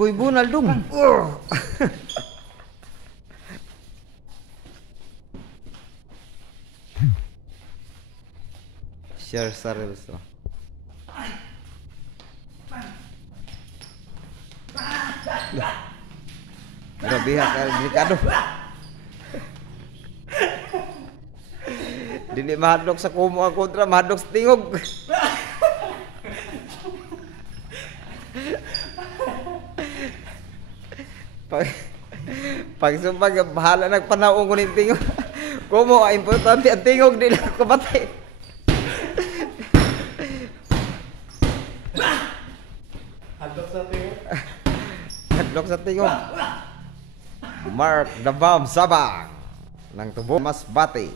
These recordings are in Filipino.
Boy bunal dong. Share sa reels to. Grabe ha, delikado. Dili mahadlok sa kumo ang kontra, mahadlok sa tingog. Pag sumpag, bahala nagpanaong ko ng tingog. Kumo, importante ang tingog, di lang kumatay. Hadlok sa tingog. Hadlok sa tingog. Mark the Bomb Sabang ng Tubo Masbate.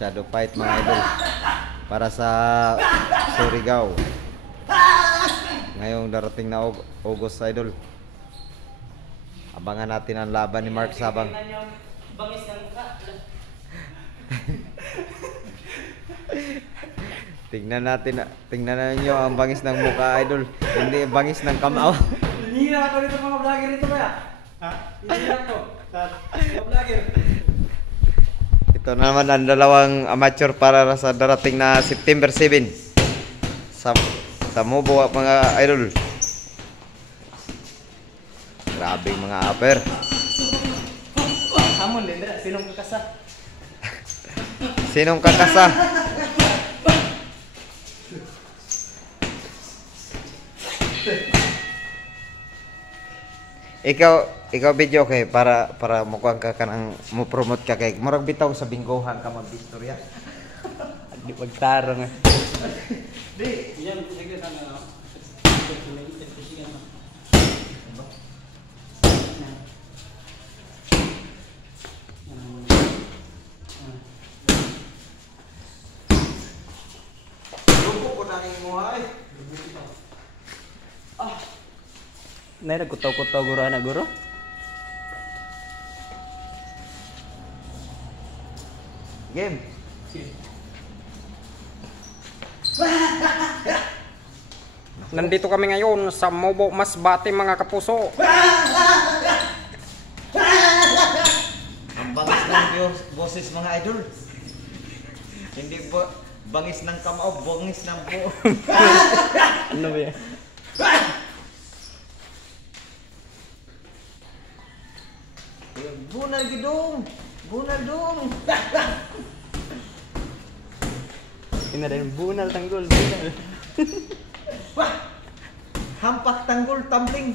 Shadow fight mga idol para sa Surigao ngayong darating na August idol. Abangan natin ang laban ni Mark Sabang. Bangis ng mukha. Tingnan niyo ang bangis ng mukha idol, hindi bangis ng kamao. Hinihira ako rito mga vlogger rito ba? Ha? Hinihira ko. Mga vlogger. Ito naman ang dalawang amateur para sa darating na September 7 sa Mubo mga idol. Grabing mga upper. Hamon din, sinong kakasa? Sinong kakasa? Ikaw video kay para mukuha ka kanang mo promote ka kay murag bitaw sa binggohan ka mag-istorya. Di pagtarong eh. Di, yan sige sana no. Lupo ko nang imuhay. Nay nagkutaw-kutaw guro anak guro. Game. Nandito kami ngayon sa Mubo Masbate mga kapuso. Ang bangis ng boses mga idol. Hindi ba bangis ng kamao, bangis ng buo. Ano ba yan? Bunal gidong. Bunal dong. Ina din bunal tanggol bunal. Hampak tanggol tumbling.